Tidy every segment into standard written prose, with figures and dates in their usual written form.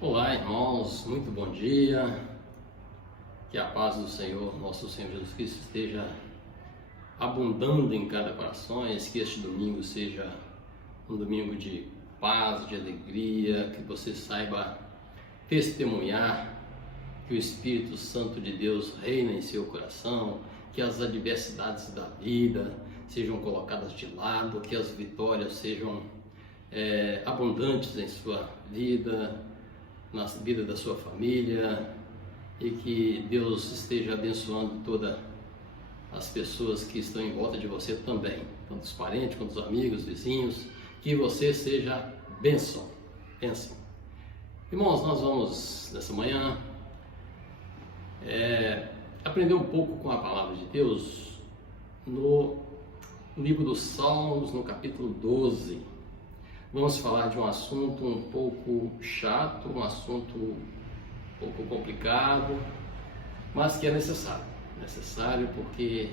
Olá, irmãos, muito bom dia. Que a paz do Senhor, nosso Senhor Jesus Cristo, esteja abundando em cada coração. Que este domingo seja um domingo de paz, de alegria, que você saiba testemunhar que o Espírito Santo de Deus reina em seu coração, que as adversidades da vida sejam colocadas de lado, que as vitórias sejam abundantes em sua vida, na vida da sua família, e que Deus esteja abençoando todas as pessoas que estão em volta de você também, tanto os parentes quanto os amigos, vizinhos, que você seja bênção. Irmãos, nós vamos nessa manhã aprender um pouco com a palavra de Deus no livro dos Salmos, no capítulo 12. Vamos falar de um assunto um pouco chato, um assunto um pouco complicado, mas que é necessário porque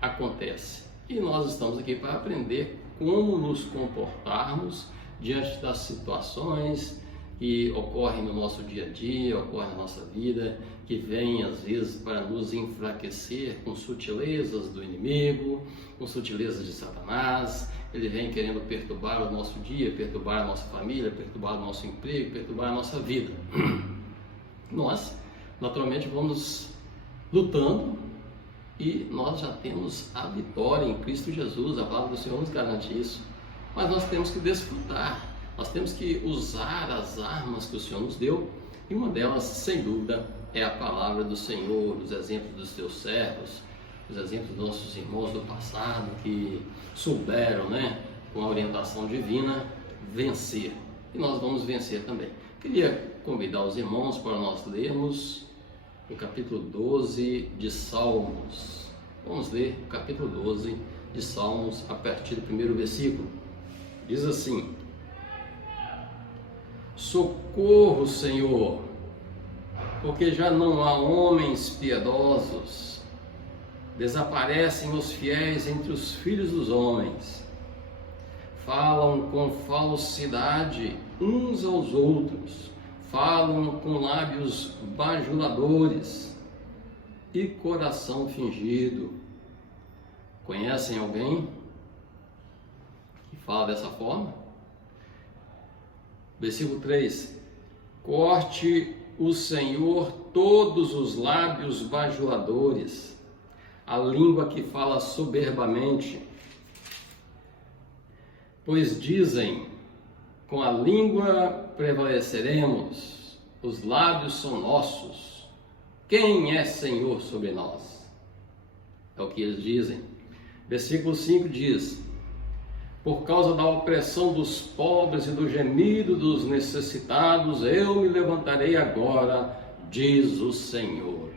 acontece. E nós estamos aqui para aprender como nos comportarmos diante das situações que ocorrem no nosso dia a dia, ocorrem na nossa vida, que vêm às vezes para nos enfraquecer com sutilezas do inimigo, com sutilezas de Satanás. Ele vem querendo perturbar o nosso dia, perturbar a nossa família, perturbar o nosso emprego, perturbar a nossa vida. Nós, naturalmente, vamos lutando e nós já temos a vitória em Cristo Jesus. A palavra do Senhor nos garante isso. Mas nós temos que desfrutar, nós temos que usar as armas que o Senhor nos deu, e uma delas, sem dúvida, é a palavra do Senhor, os exemplos dos seus servos, os exemplos dos nossos irmãos do passado que souberam, com a orientação divina, vencer. E nós vamos vencer também. Queria convidar os irmãos para nós lermos o capítulo 12 de Salmos. Vamos ler o capítulo 12 de Salmos a partir do primeiro versículo. Diz assim: Socorro, Senhor, porque já não há homens piedosos. Desaparecem os fiéis entre os filhos dos homens. Falam com falsidade uns aos outros. Falam com lábios bajuladores e coração fingido. Conhecem alguém que fala dessa forma? Versículo 3: Corte o Senhor todos os lábios bajuladores, a língua que fala soberbamente. Pois dizem, com a língua prevaleceremos, os lábios são nossos. Quem é Senhor sobre nós? É o que eles dizem. Versículo 5 diz: Por causa da opressão dos pobres e do gemido dos necessitados, eu me levantarei agora, diz o Senhor.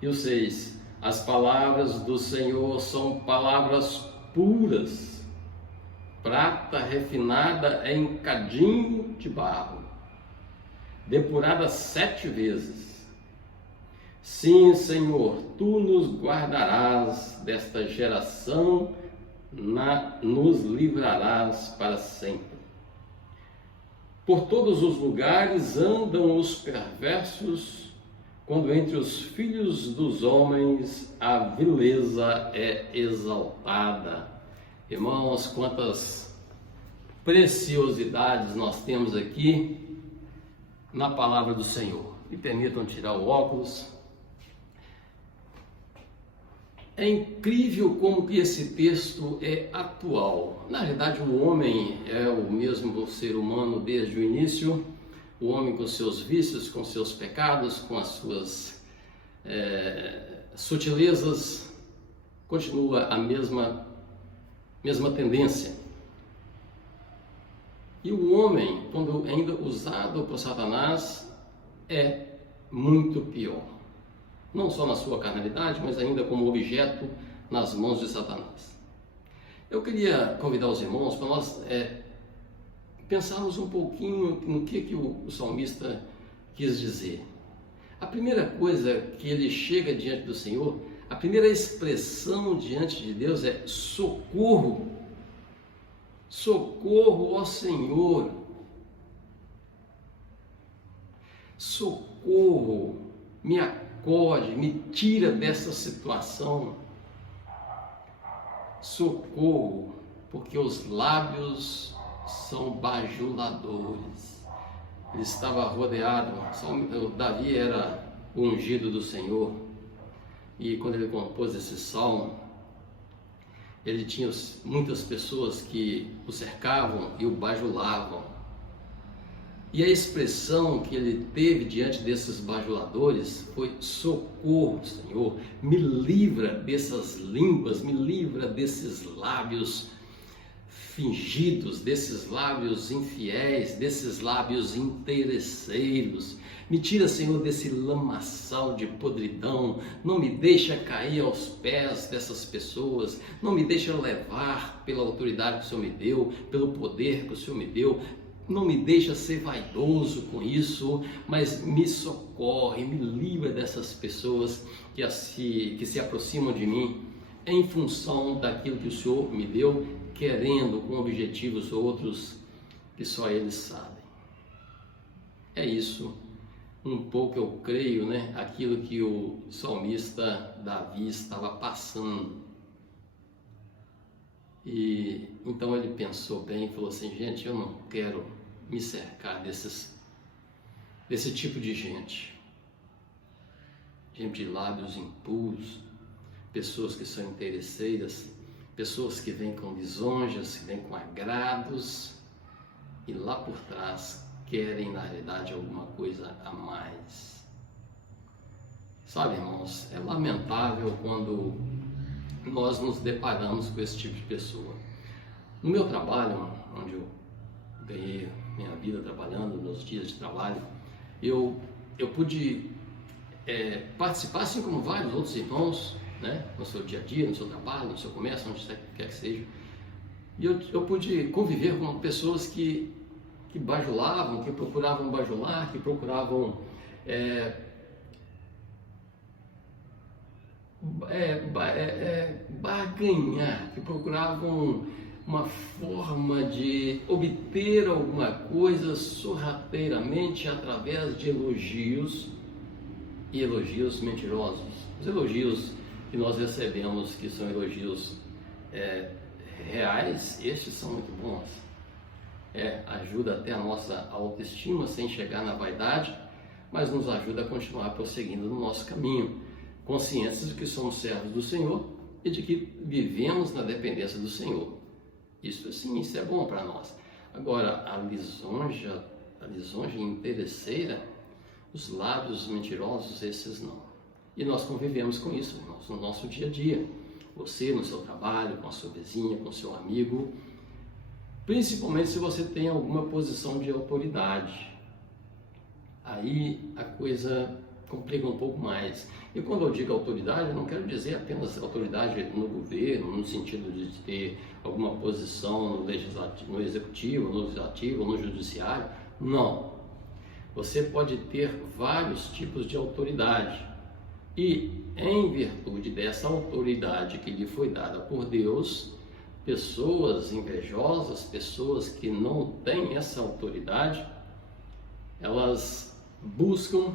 E o 6: As palavras do Senhor são palavras puras, prata refinada em cadinho de barro, depurada 7 vezes. Sim, Senhor, tu nos guardarás desta geração, nos livrarás para sempre. Por todos os lugares andam os perversos, quando entre os filhos dos homens a vileza é exaltada. Irmãos, quantas preciosidades nós temos aqui na palavra do Senhor. Me permitam tirar o óculos. É incrível como que esse texto é atual. Na verdade, o homem é o mesmo ser humano desde o início. O homem com seus vícios, com seus pecados, com as suas sutilezas, continua a mesma tendência. E o homem, quando ainda usado por Satanás, é muito pior. Não só na sua carnalidade, mas ainda como objeto nas mãos de Satanás. Eu queria convidar os irmãos para nós pensarmos um pouquinho no que o salmista quis dizer. A primeira coisa que ele chega diante do Senhor, a primeira expressão diante de Deus é socorro. Socorro, ó Senhor. socorro, me acode, me tira dessa situação. Socorro, porque os lábios são bajuladores. Ele estava rodeado, Davi era o ungido do Senhor, e quando ele compôs esse salmo, ele tinha muitas pessoas que o cercavam e o bajulavam. E a expressão que ele teve diante desses bajuladores foi: socorro, Senhor, me livra dessas línguas, me livra desses lábios fingidos, desses lábios infiéis, desses lábios interesseiros. Me tira, Senhor, desse lamaçal de podridão, não me deixa cair aos pés dessas pessoas, não me deixa levar pela autoridade que o Senhor me deu, pelo poder que o Senhor me deu, não me deixa ser vaidoso com isso, mas me socorre, me livra dessas pessoas que se aproximam de mim em função daquilo que o Senhor me deu, querendo com objetivos outros que só eles sabem. É isso, um pouco eu creio, né? Aquilo que o salmista Davi estava passando. E então ele pensou bem e falou assim: gente, eu não quero me cercar desse tipo de gente de lábios impuros, pessoas que são interesseiras, pessoas que vêm com lisonjas, que vêm com agrados e lá por trás querem na realidade alguma coisa a mais. Sabe, irmãos, é lamentável quando nós nos deparamos com esse tipo de pessoa. No meu trabalho, onde eu ganhei minha vida trabalhando, nos dias de trabalho, eu pude participar, assim como vários outros irmãos, né, no seu dia a dia, no seu trabalho, no seu comércio, onde quer que seja. E eu pude conviver com pessoas que bajulavam, que procuravam bajular, que procuravam barganhar, que procuravam uma forma de obter alguma coisa sorrateiramente através de elogios, e elogios mentirosos. Os elogios que nós recebemos, que são elogios reais, estes são muito bons. Ajuda até a nossa autoestima sem chegar na vaidade, mas nos ajuda a continuar prosseguindo no nosso caminho, conscientes de que somos servos do Senhor e de que vivemos na dependência do Senhor. Isso sim, isso é bom para nós. Agora, a lisonja interesseira, os lábios mentirosos, esses não. E nós convivemos com isso, irmãos, no nosso dia a dia. Você no seu trabalho, com a sua vizinha, com o seu amigo, principalmente se você tem alguma posição de autoridade. Aí a coisa complica um pouco mais. E quando eu digo autoridade, eu não quero dizer apenas autoridade no governo, no sentido de ter alguma posição no executivo, no legislativo, no judiciário. Não. Você pode ter vários tipos de autoridade. E em virtude dessa autoridade que lhe foi dada por Deus, pessoas invejosas, pessoas que não têm essa autoridade, elas buscam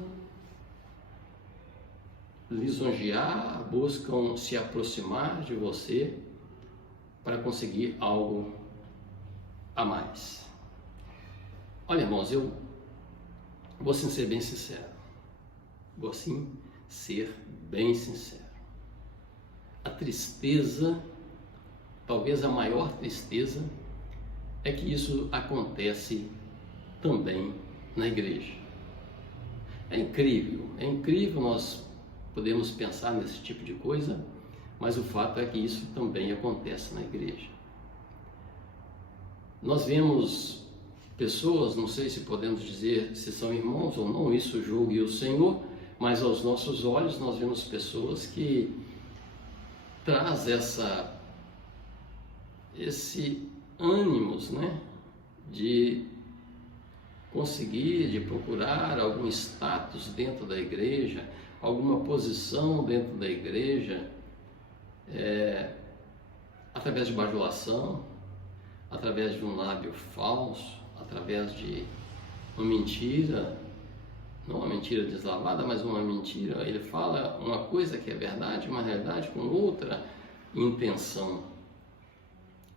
lisonjear, buscam se aproximar de você para conseguir algo a mais. Olha, irmãos, eu vou ser bem sincero. Vou sim ser bem sincero. A tristeza, talvez a maior tristeza, é que isso acontece também na igreja. É incrível nós podemos pensar nesse tipo de coisa, mas o fato é que isso também acontece na igreja. Nós vemos pessoas, não sei se podemos dizer se são irmãos ou não, isso julgue o Senhor, mas aos nossos olhos nós vemos pessoas que traz esse ânimos, né, de conseguir, de procurar algum status dentro da igreja, alguma posição dentro da igreja, através de bajulação, através de um lábio falso, através de uma mentira, não uma mentira deslavada, mas uma mentira. Ele fala uma coisa que é verdade, uma realidade com outra intenção.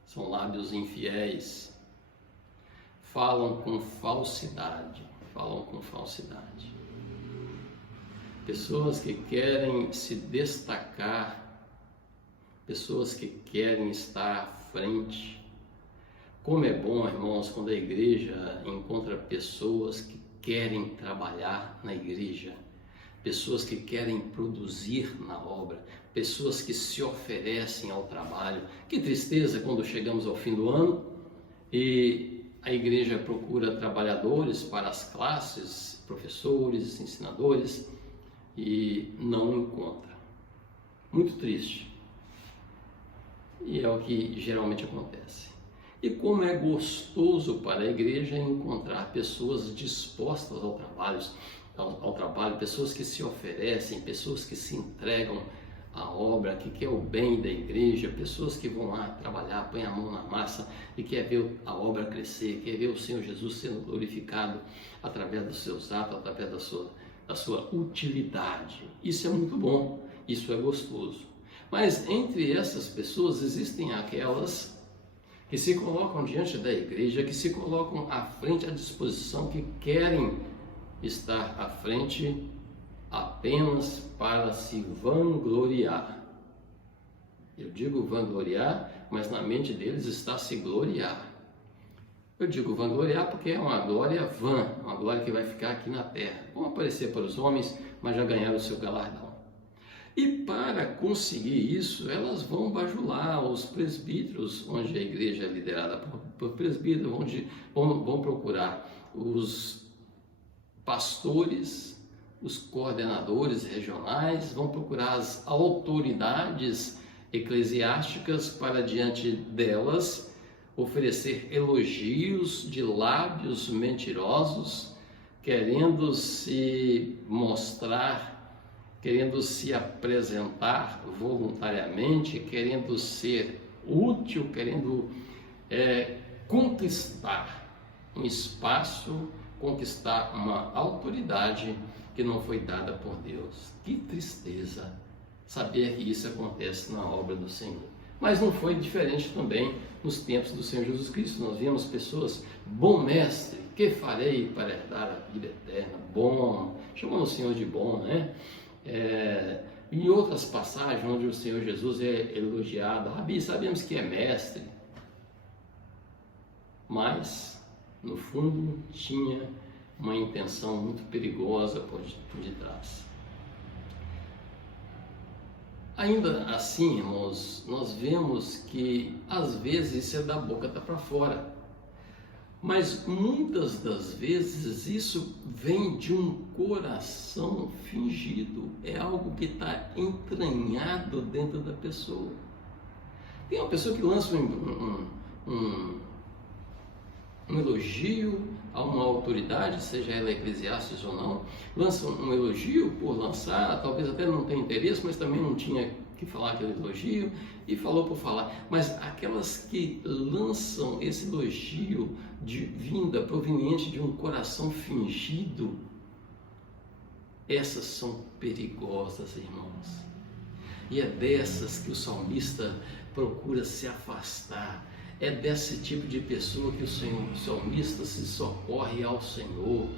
São lábios infiéis. Falam com falsidade. Pessoas que querem se destacar, pessoas que querem estar à frente. Como é bom, irmãos, quando a igreja encontra pessoas que querem trabalhar na igreja, pessoas que querem produzir na obra, pessoas que se oferecem ao trabalho. Que tristeza quando chegamos ao fim do ano e a igreja procura trabalhadores para as classes, professores, ensinadores, e não encontra. Muito triste. E é o que geralmente acontece. E como é gostoso para a igreja encontrar pessoas dispostas ao trabalho, pessoas que se oferecem, pessoas que se entregam à obra, que quer o bem da igreja, pessoas que vão lá trabalhar, põem a mão na massa e quer ver a obra crescer, quer ver o Senhor Jesus sendo glorificado através dos seus atos, através da sua utilidade. Isso é muito bom, isso é gostoso. Mas entre essas pessoas existem aquelas que se colocam diante da igreja, que se colocam à frente, à disposição, que querem estar à frente apenas para se vangloriar. Eu digo vangloriar, mas na mente deles está se gloriar. Eu digo vangloriar porque é uma glória vã, uma glória que vai ficar aqui na terra. Vão aparecer para os homens, mas já ganharam o seu galardão. E para conseguir isso, elas vão bajular os presbíteros, onde a igreja é liderada por presbíteros, onde vão procurar os pastores, os coordenadores regionais, vão procurar as autoridades eclesiásticas para diante delas oferecer elogios de lábios mentirosos, querendo se mostrar, querendo se apresentar voluntariamente, querendo ser útil, querendo conquistar um espaço, conquistar uma autoridade que não foi dada por Deus. Que tristeza saber que isso acontece na obra do Senhor. Mas não foi diferente também nos tempos do Senhor Jesus Cristo. Nós vimos pessoas, bom mestre, que farei para herdar a vida eterna? Bom, chamando o Senhor de bom, né? Em outras passagens onde o Senhor Jesus é elogiado, Rabi, sabemos que é mestre, mas no fundo tinha uma intenção muito perigosa por detrás. Ainda assim, irmãos, nós vemos que às vezes isso é da boca para fora. Mas muitas das vezes isso vem de um coração fingido, é algo que está entranhado dentro da pessoa. Tem uma pessoa que lança um elogio a uma autoridade, seja ela eclesiástica ou não, lança um elogio por lançar, talvez até não tenha interesse, mas também não tinha que falar aquele elogio e falou por falar. Mas aquelas que lançam esse elogio vinda proveniente de um coração fingido, essas são perigosas, irmãos. E é dessas que o salmista procura se afastar. É desse tipo de pessoa que o salmista se socorre ao Senhor.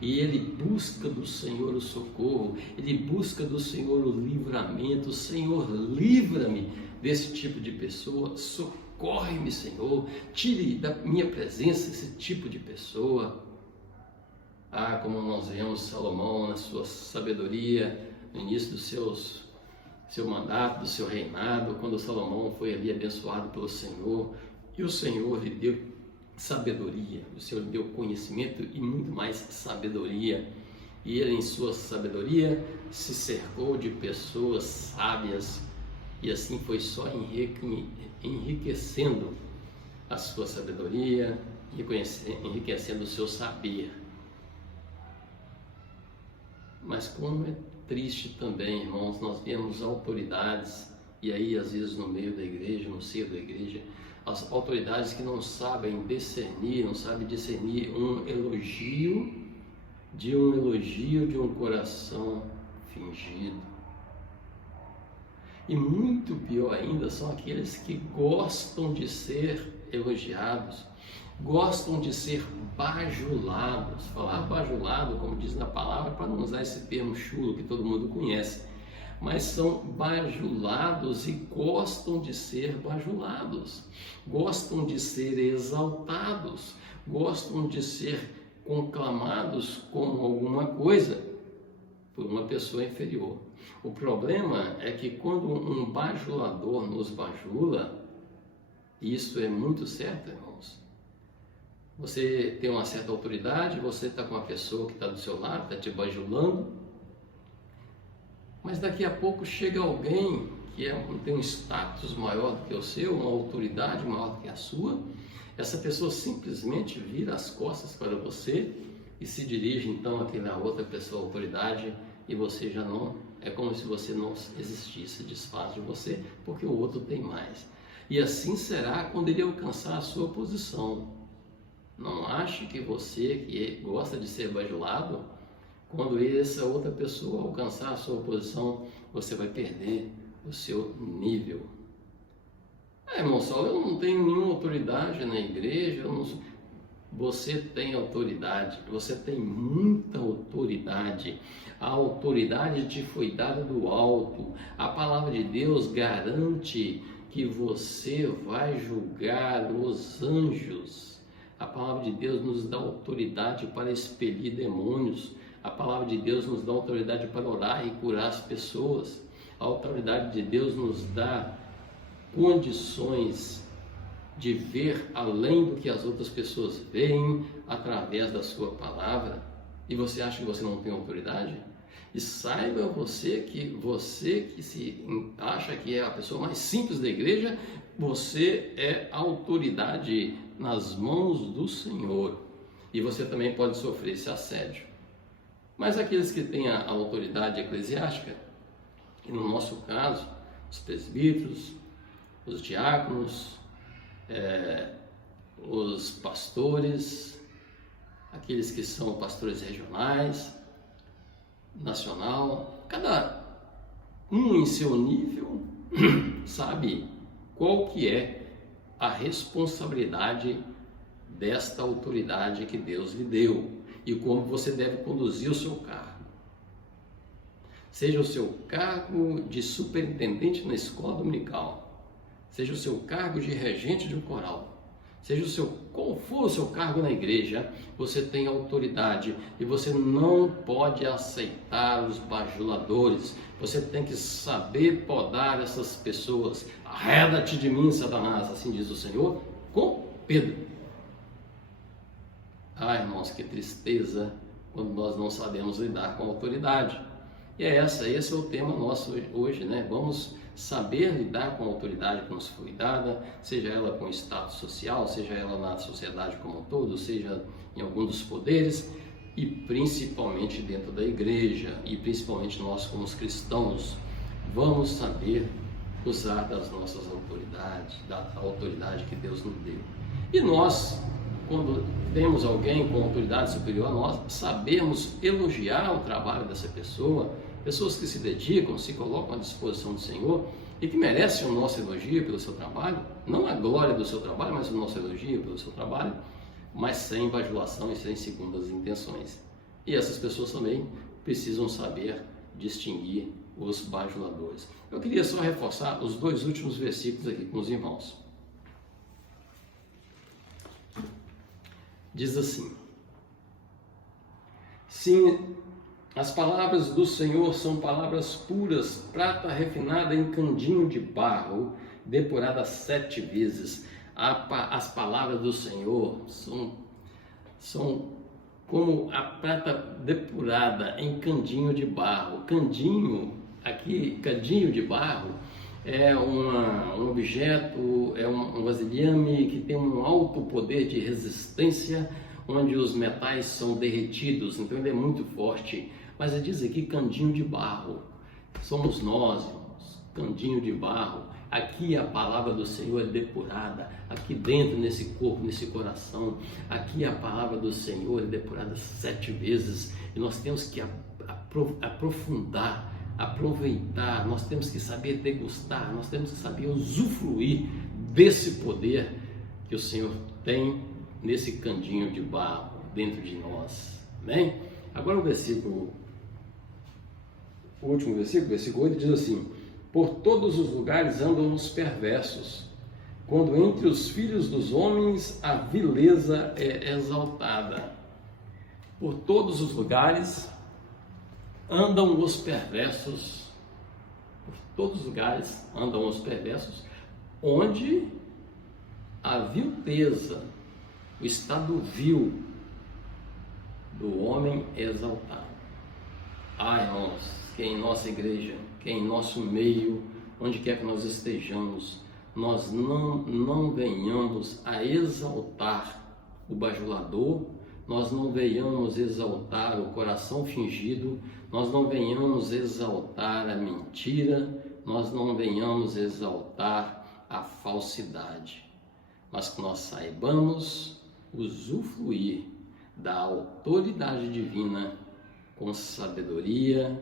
E ele busca do Senhor o socorro, ele busca do Senhor o livramento. Senhor, livra-me desse tipo de pessoa, socorre-me, Senhor, tire da minha presença esse tipo de pessoa. Como nós vemos Salomão na sua sabedoria, no início do seu mandato, do seu reinado, quando Salomão foi ali abençoado pelo Senhor, e o Senhor lhe deu sabedoria, o Senhor lhe deu conhecimento e muito mais sabedoria. E ele, em sua sabedoria, se cercou de pessoas sábias e assim foi só enriquecendo a sua sabedoria, enriquecendo o seu saber. Mas como é triste também, irmãos, nós vemos autoridades, e aí às vezes no meio da igreja, no seio da igreja, as autoridades que não sabem discernir um elogio de um elogio de um coração fingido. E muito pior ainda são aqueles que gostam de ser elogiados, gostam de ser bajulados. Falar bajulado, como diz na palavra, para não usar esse termo chulo que todo mundo conhece, mas são bajulados e gostam de ser bajulados, gostam de ser exaltados, gostam de ser conclamados como alguma coisa por uma pessoa inferior. O problema é que quando um bajulador nos bajula, isso é muito certo, irmãos. Você tem uma certa autoridade, você está com uma pessoa que está do seu lado, está te bajulando, mas daqui a pouco chega alguém que tem um status maior do que o seu, uma autoridade maior do que a sua, essa pessoa simplesmente vira as costas para você e se dirige então àquela outra pessoa, autoridade, e você já não, é como se você não existisse, desfaz de você, porque o outro tem mais. E assim será quando ele alcançar a sua posição. Não ache que você, que gosta de ser bajulado, quando essa outra pessoa alcançar a sua posição, você vai perder o seu nível. Irmão Saulo, eu não tenho nenhuma autoridade na igreja, Você tem autoridade, você tem muita autoridade. A autoridade te foi dada do alto. A palavra de Deus garante que você vai julgar os anjos. A palavra de Deus nos dá autoridade para expelir demônios. A palavra de Deus nos dá autoridade para orar e curar as pessoas. A autoridade de Deus nos dá condições de ver além do que as outras pessoas veem através da sua palavra. E você acha que você não tem autoridade? E saiba você que se acha que é a pessoa mais simples da igreja, você é autoridade nas mãos do Senhor. E você também pode sofrer esse assédio. Mas aqueles que têm a autoridade eclesiástica, e no nosso caso, os presbíteros, os diáconos, os pastores, aqueles que são pastores regionais, nacional, cada um em seu nível sabe qual que é a responsabilidade desta autoridade que Deus lhe deu e como você deve conduzir o seu cargo. Seja o seu cargo de superintendente na escola dominical, seja o seu cargo de regente de um coral, seja qual for o seu cargo na igreja, você tem autoridade e você não pode aceitar os bajuladores. Você tem que saber podar essas pessoas. Arreda-te de mim, Satanás, assim diz o Senhor, com Pedro. Irmãos, que tristeza quando nós não sabemos lidar com a autoridade. E esse é o tema nosso hoje, né? Vamos saber lidar com a autoridade que nos foi dada, seja ela com status social, seja ela na sociedade como um todo, seja em algum dos poderes, e principalmente dentro da igreja, e principalmente nós como os cristãos, vamos saber usar das nossas autoridades, da autoridade que Deus nos deu. E nós, quando temos alguém com autoridade superior a nós, sabemos elogiar o trabalho dessa pessoa, pessoas que se dedicam, se colocam à disposição do Senhor e que merecem o nosso elogio pelo seu trabalho, não a glória do seu trabalho, mas o nosso elogio pelo seu trabalho, mas sem bajulação e sem segundas intenções. E essas pessoas também precisam saber distinguir os bajuladores. Eu queria só reforçar os 2 últimos versículos aqui com os irmãos. Diz assim: sim, as palavras do Senhor são palavras puras, prata refinada em candinho de barro, depurada 7 vezes. As palavras do Senhor são como a prata depurada em candinho de barro. Candinho de barro é um objeto, é um vasilhame que tem um alto poder de resistência, onde os metais são derretidos, então ele é muito forte. Mas diz aqui candinho de barro, somos nós, irmãos, candinho de barro, Aqui a palavra do Senhor é depurada, aqui dentro, nesse corpo, nesse coração. Aqui a palavra do Senhor é depurada 7 vezes, e nós temos que aprofundar, aproveitar, nós temos que saber degustar, nós temos que saber usufruir desse poder que o Senhor tem nesse candinho de barro dentro de nós. Amém? Agora o último versículo, versículo 8, diz assim: por todos os lugares andam os perversos, quando entre os filhos dos homens a vileza é exaltada. Por todos os lugares andam os perversos, por todos os lugares andam os perversos, onde a vileza, o estado vil do homem é exaltado. Irmãos, que em nossa igreja, que em nosso meio, onde quer que nós estejamos, nós não venhamos a exaltar o bajulador, nós não venhamos exaltar o coração fingido, nós não venhamos exaltar a mentira, nós não venhamos exaltar a falsidade, mas que nós saibamos usufruir da autoridade divina com sabedoria,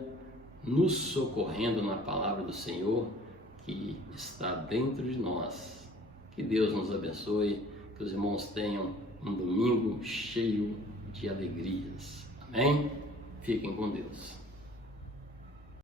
nos socorrendo na palavra do Senhor que está dentro de nós. Que Deus nos abençoe, que os irmãos tenham um domingo cheio de alegrias. Amém? Fiquem com Deus.